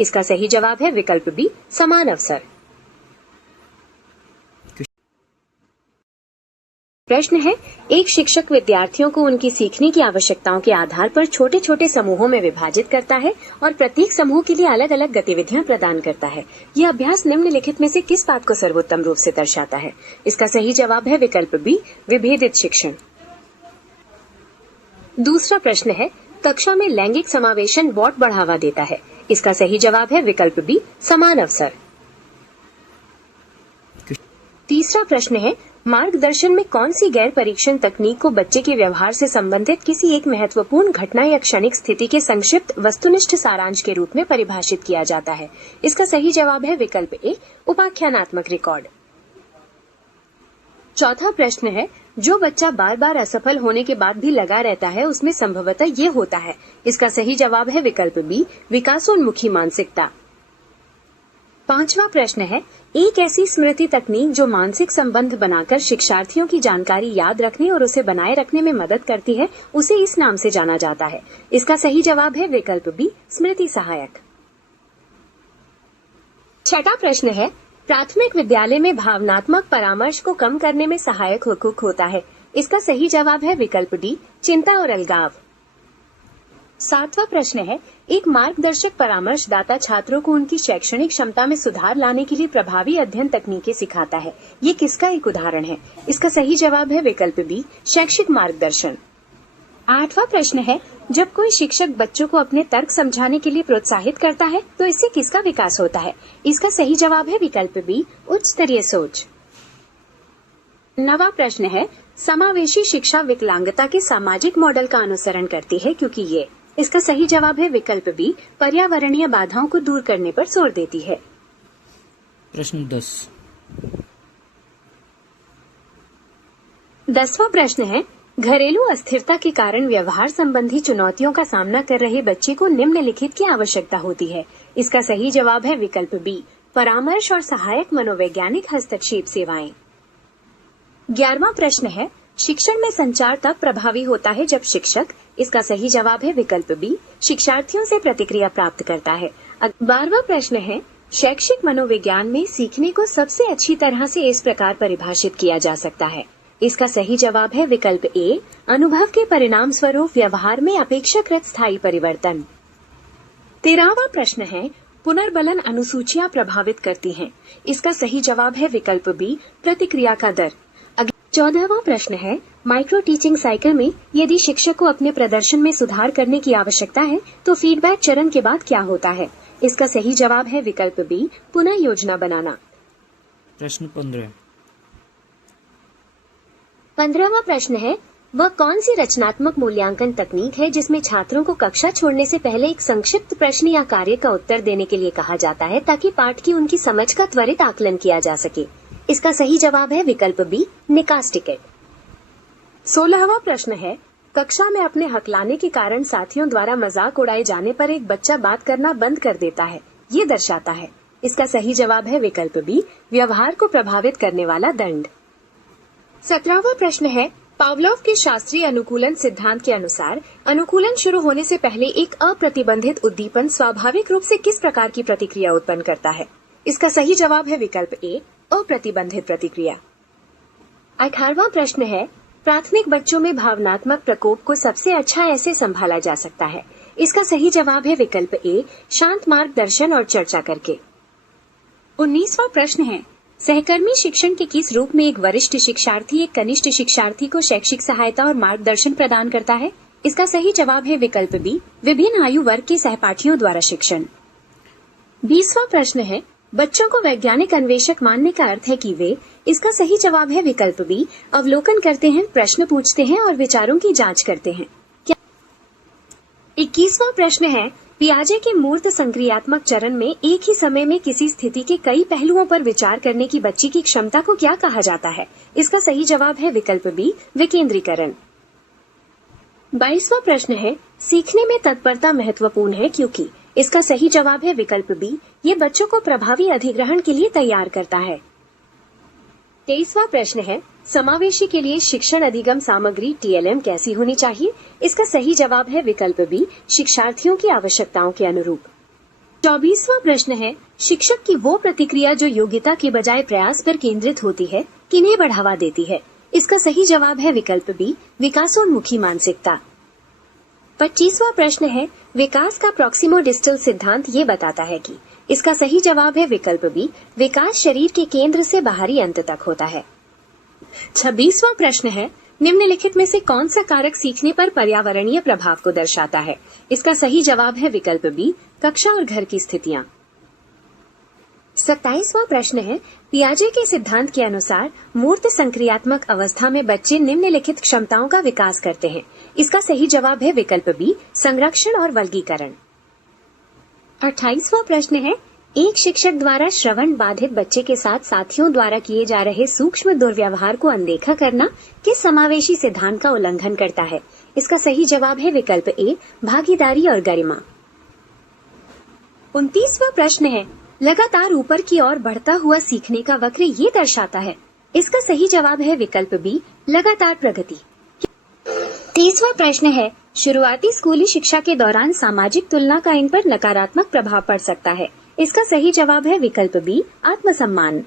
इसका सही जवाब है विकल्प बी, समान अवसर। प्रश्न है, एक शिक्षक विद्यार्थियों को उनकी सीखने की आवश्यकताओं के आधार पर छोटे छोटे समूहों में विभाजित करता है और प्रत्येक समूह के लिए अलग अलग गतिविधियां प्रदान करता है। यह अभ्यास निम्नलिखित में से किस बात को सर्वोत्तम रूप से दर्शाता है? इसका सही जवाब है विकल्प बी, विभेदित शिक्षण। दूसरा प्रश्न है, कक्षा में लैंगिक समावेशन बहुत बढ़ावा देता है। इसका सही जवाब है विकल्प बी, समान अवसर। तीसरा प्रश्न है, मार्गदर्शन में कौन सी गैर परीक्षण तकनीक को बच्चे के व्यवहार से संबंधित किसी एक महत्वपूर्ण घटना या क्षणिक स्थिति के संक्षिप्त वस्तुनिष्ठ सारांश के रूप में परिभाषित किया जाता है? इसका सही जवाब है विकल्प ए, उपाख्यानात्मक रिकॉर्ड। चौथा प्रश्न है, जो बच्चा बार बार असफल होने के बाद भी लगा रहता है उसमें संभवतः ये होता है। इसका सही जवाब है विकल्प बी, विकासोन्मुखी मानसिकता। पांचवा प्रश्न है, एक ऐसी स्मृति तकनीक जो मानसिक संबंध बनाकर शिक्षार्थियों की जानकारी याद रखने और उसे बनाए रखने में मदद करती है, उसे इस नाम से जाना जाता है। इसका सही जवाब है विकल्प बी, स्मृति सहायक। छठा प्रश्न है, प्राथमिक विद्यालय में भावनात्मक परामर्श को कम करने में सहायक हुकूक होता है। इसका सही जवाब है विकल्प डी, चिंता और अलगाव। सातवां प्रश्न है, एक मार्गदर्शक परामर्शदाता छात्रों को उनकी शैक्षणिक क्षमता में सुधार लाने के लिए प्रभावी अध्ययन तकनीकें सिखाता है। ये किसका एक उदाहरण है? इसका सही जवाब है विकल्प बी, शैक्षिक मार्गदर्शन। आठवां प्रश्न है, जब कोई शिक्षक बच्चों को अपने तर्क समझाने के लिए प्रोत्साहित करता है तो इससे किसका विकास होता है? इसका सही जवाब है विकल्प बी, उच्च स्तरीय सोच। नवा प्रश्न है, समावेशी शिक्षा विकलांगता के सामाजिक मॉडल का अनुसरण करती है क्योंकि ये। इसका सही जवाब है विकल्प बी, पर्यावरणीय बाधाओं को दूर करने पर जोर देती है। प्रश्न 10। 10वां प्रश्न है, घरेलू अस्थिरता के कारण व्यवहार संबंधी चुनौतियों का सामना कर रहे बच्चे को निम्नलिखित की आवश्यकता होती है। इसका सही जवाब है विकल्प बी, परामर्श और सहायक मनोवैज्ञानिक हस्तक्षेप सेवाएं। 11वां प्रश्न है, शिक्षण में संचार तब प्रभावी होता है जब शिक्षक। इसका सही जवाब है विकल्प बी, शिक्षार्थियों से प्रतिक्रिया प्राप्त करता है। 12वां प्रश्न है, शैक्षिक मनोविज्ञान में सीखने को सबसे अच्छी तरह से इस प्रकार परिभाषित किया जा सकता है। इसका सही जवाब है विकल्प ए, अनुभव के परिणाम स्वरूप व्यवहार में अपेक्षाकृत स्थायी परिवर्तन। 13वां प्रश्न है, पुनर्बलन अनुसूचियां प्रभावित करती हैं। इसका सही जवाब है विकल्प बी, प्रतिक्रिया का दर। 14वां प्रश्न है, माइक्रो टीचिंग साइकिल में यदि शिक्षक को अपने प्रदर्शन में सुधार करने की आवश्यकता है तो फीडबैक चरण के बाद क्या होता है? इसका सही जवाब है विकल्प बी, पुनः योजना बनाना। प्रश्न 15। 15वां प्रश्न है, वह कौन सी रचनात्मक मूल्यांकन तकनीक है जिसमें छात्रों को कक्षा छोड़ने से पहले एक संक्षिप्त प्रश्न या कार्य का उत्तर देने के लिए कहा जाता है ताकि पाठ की उनकी समझ का त्वरित आकलन किया जा सके? इसका सही जवाब है विकल्प बी, निकास टिकट। 16वां प्रश्न है, कक्षा में अपने हकलाने के कारण साथियों द्वारा मजाक उड़ाए जाने पर एक बच्चा बात करना बंद कर देता है, ये दर्शाता है। इसका सही जवाब है विकल्प बी, व्यवहार को प्रभावित करने वाला दंड। 17वां प्रश्न है, पावलोव के शास्त्रीय अनुकूलन सिद्धांत के अनुसार अनुकूलन शुरू होने से पहले एक अप्रतिबंधित उद्दीपन स्वाभाविक रूप से किस प्रकार की प्रतिक्रिया उत्पन्न करता है? इसका सही जवाब है विकल्प ए, अप्रतिबंधित प्रतिक्रिया। 18वां प्रश्न है, प्राथमिक बच्चों में भावनात्मक प्रकोप को सबसे अच्छा ऐसे संभाला जा सकता है? इसका सही जवाब है विकल्प ए, शांत मार्गदर्शन और चर्चा करके। 19वां प्रश्न है, सहकर्मी शिक्षण के किस रूप में एक वरिष्ठ शिक्षार्थी एक कनिष्ठ शिक्षार्थी को शैक्षिक सहायता और मार्गदर्शन प्रदान करता है? इसका सही जवाब है विकल्प बी, विभिन्न आयु वर्ग के सहपाठियों द्वारा शिक्षण। 20वां प्रश्न है, बच्चों को वैज्ञानिक अन्वेषक मानने का अर्थ है कि वे। इसका सही जवाब है विकल्प बी, अवलोकन करते हैं, प्रश्न पूछते हैं और विचारों की जांच करते हैं। 21वां प्रश्न है, पियाजे के मूर्त संक्रियात्मक चरण में एक ही समय में किसी स्थिति के कई पहलुओं पर विचार करने की बच्ची की क्षमता को क्या कहा जाता है? इसका सही जवाब है विकल्प बी, विकेंद्रीकरण। 22वां प्रश्न है, सीखने में तत्परता महत्वपूर्ण है क्योंकि। इसका सही जवाब है विकल्प बी, ये बच्चों को प्रभावी अधिग्रहण के लिए तैयार करता है। 23वां प्रश्न है, समावेशी के लिए शिक्षण अधिगम सामग्री TLM कैसी होनी चाहिए? इसका सही जवाब है विकल्प बी, शिक्षार्थियों की आवश्यकताओं के अनुरूप। 24वां प्रश्न है, शिक्षक की वो प्रतिक्रिया जो योग्यता के बजाय प्रयास पर केंद्रित होती है किन्हें बढ़ावा देती है? इसका सही जवाब है विकल्प बी, विकासोन्मुखी मानसिकता। 25वां प्रश्न है, विकास का प्रॉक्सिमोडिस्टल सिद्धांत ये बताता है कि। इसका सही जवाब है विकल्प बी, विकास शरीर के केंद्र से बाहरी अंत तक होता है। 26वां प्रश्न है, निम्नलिखित में से कौन सा कारक सीखने पर पर्यावरणीय प्रभाव को दर्शाता है? इसका सही जवाब है विकल्प बी, कक्षा और घर की स्थितियां। 27वां प्रश्न है, पियाजे के सिद्धांत के अनुसार मूर्त संक्रियात्मक अवस्था में बच्चे निम्नलिखित क्षमताओं का विकास करते हैं। इसका सही जवाब है विकल्प बी, संरक्षण और वर्गीकरण। 28वां प्रश्न है, एक शिक्षक द्वारा श्रवण बाधित बच्चे के साथ साथियों द्वारा किए जा रहे सूक्ष्म दुर्व्यवहार को अनदेखा करना किस समावेशी सिद्धांत का उल्लंघन करता है? इसका सही जवाब है विकल्प ए, भागीदारी और गरिमा। 29वां प्रश्न है, लगातार ऊपर की ओर बढ़ता हुआ सीखने का वक्र ये दर्शाता है। इसका सही जवाब है विकल्प बी, लगातार प्रगति। 30वां प्रश्न है, शुरुआती स्कूली शिक्षा के दौरान सामाजिक तुलना का इन पर नकारात्मक प्रभाव पड़ सकता है। इसका सही जवाब है विकल्प बी, आत्मसम्मान।